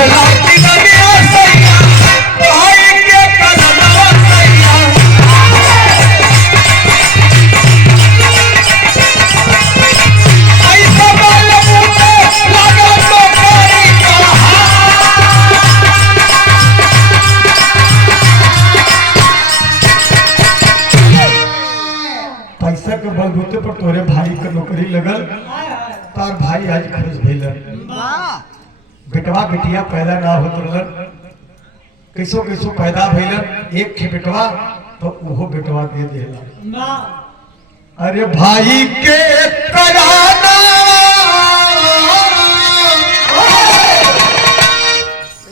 बिछला की दुनिया सैया भाई के करना सैया ऐसा बाल मुझे लगा तो कोई पैसा के बलबूते पर तोरे भाई के नौकरी लगल तार भाई आज खुश भइलन बेटवा बेटिया पैदा ना होत रहलन कैसो कैसो पैदा भइलन एक खे बेटवा तो उहो बेटवा दे देला अरे भाई के कराना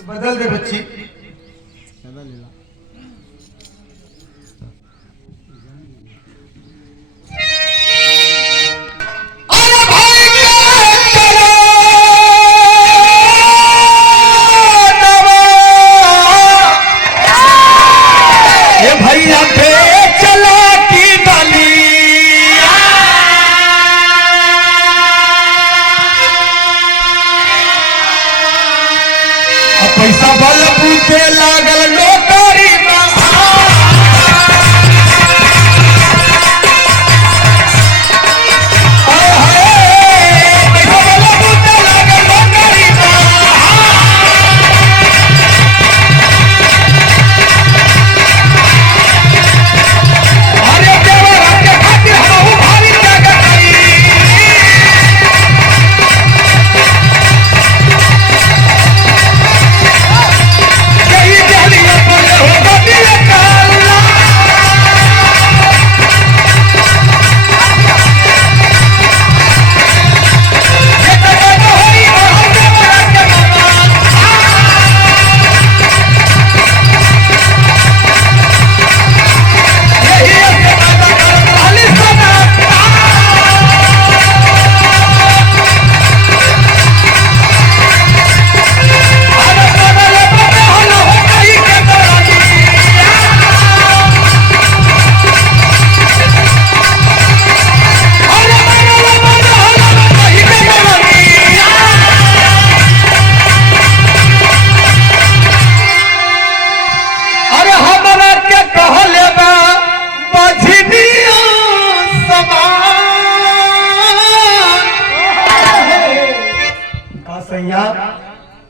बदल दे बच्ची पैसा बल पूछे लागल नौकरी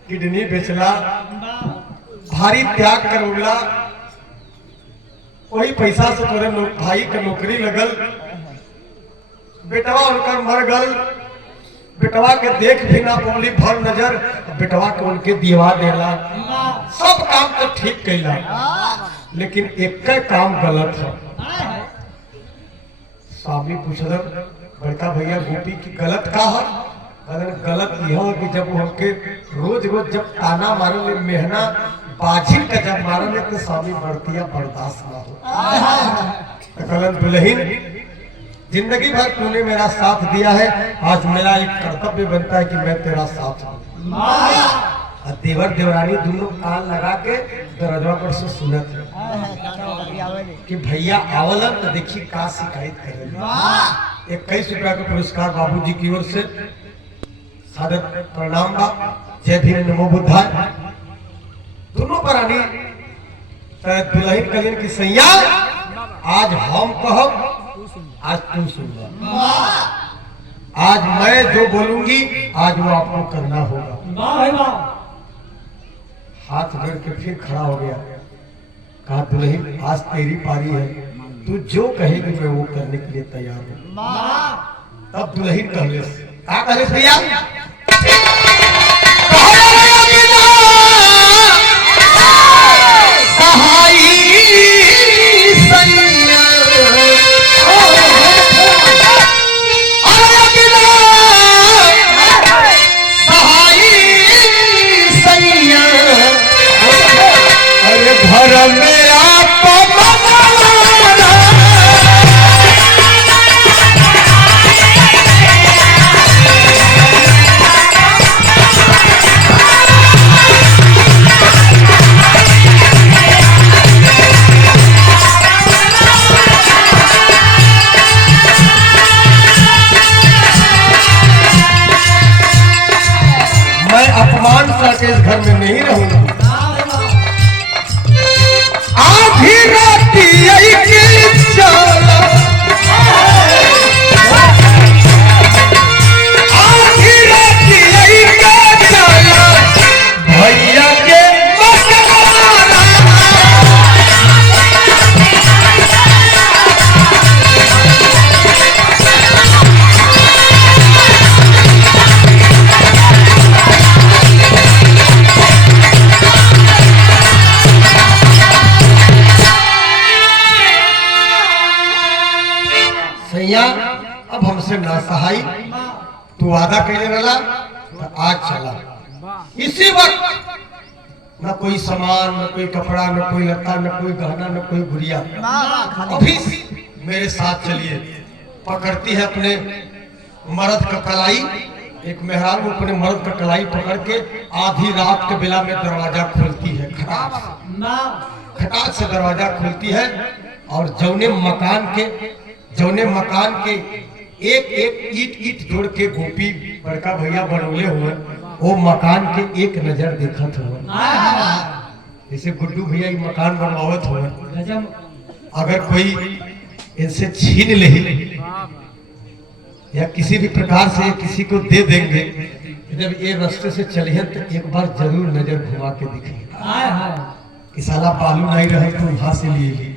किडनी बेचला भारी त्याग कर उगला वही पैसा से तोरे भाई के नौकरी लगल बेटवा उनकर मर गल बेटवा के देख भी ना पौली भर नजर बेटवा के उनके दीवा देला सब काम तो ठीक कैला लेकिन एक काम गलत है स्वामी पूछलन बड़का भैया गोपी की गलत का है अगर गलत यह हो कि जब हमके रोज रोज जब ताना मारे मेहना बाजी का जब मारे तो स्वामी बढ़तिया बर्दाश्त ना हो गलत दुल्हन जिंदगी भर तूने मेरा साथ दिया है आज मेरा एक कर्तव्य बनता है कि मैं तेरा साथ दूं देवर देवरानी दोनों कान लगा के दरवाजा पर से सुनत है कि भैया आवलन तो देखिए का शिकायत करेंगे 21 रुपया का पुरस्कार बाबूजी की ओर से सादर प्रणाम बा जय भीम नमो बुद्धाय दोनों प्राणी दुल्हन कलिन की सैया आज हम कहब आज तू सुनना आज मैं जो बोलूंगी आज वो आपको करना होगा हाथ जोड़ के फिर खड़ा हो गया कहा दुल्हन आज तेरी पारी है तू जो कहेगी मैं वो करने के लिए तैयार हूँ तब दुल्हन कहले का कहले भैया घर में आप के इस घर में नहीं रहूंगी। आधी रात यही की चला, आधी रात यही के चला भैया के बटवारा। सैया अब हमसे ना सहाय, तू वादा कैले रहा तो आज चला। इसी वक्त न कोई सामान, न कोई कपड़ा, न कोई लता, न कोई गहना, न कोई गुड़िया। अभी मेरे साथ चलिए। पकड़ती है अपने मर्द का कलाई, एक मेहरान वो अपने मर्द का कलाई पकड़ के आधी रात के बेला में दरवाजा खोलती है। खटाक से दरवाजा खोलती है और जौने मकान के एक एक ईट जोड़ के गोपी बड़का भैया बनौले हुए, वो मकान के एक नजर देखत हुआ। जैसे गुड्डू भैया मकान बनवावत हुआ, अगर कोई इनसे छीन ले या किसी भी प्रकार से किसी को दे देंगे, जब ये रास्ते से चले तो एक बार जरूर नजर घुमा के दिखेंगे कि साला बालू नहीं रहे तो वहां से लिए।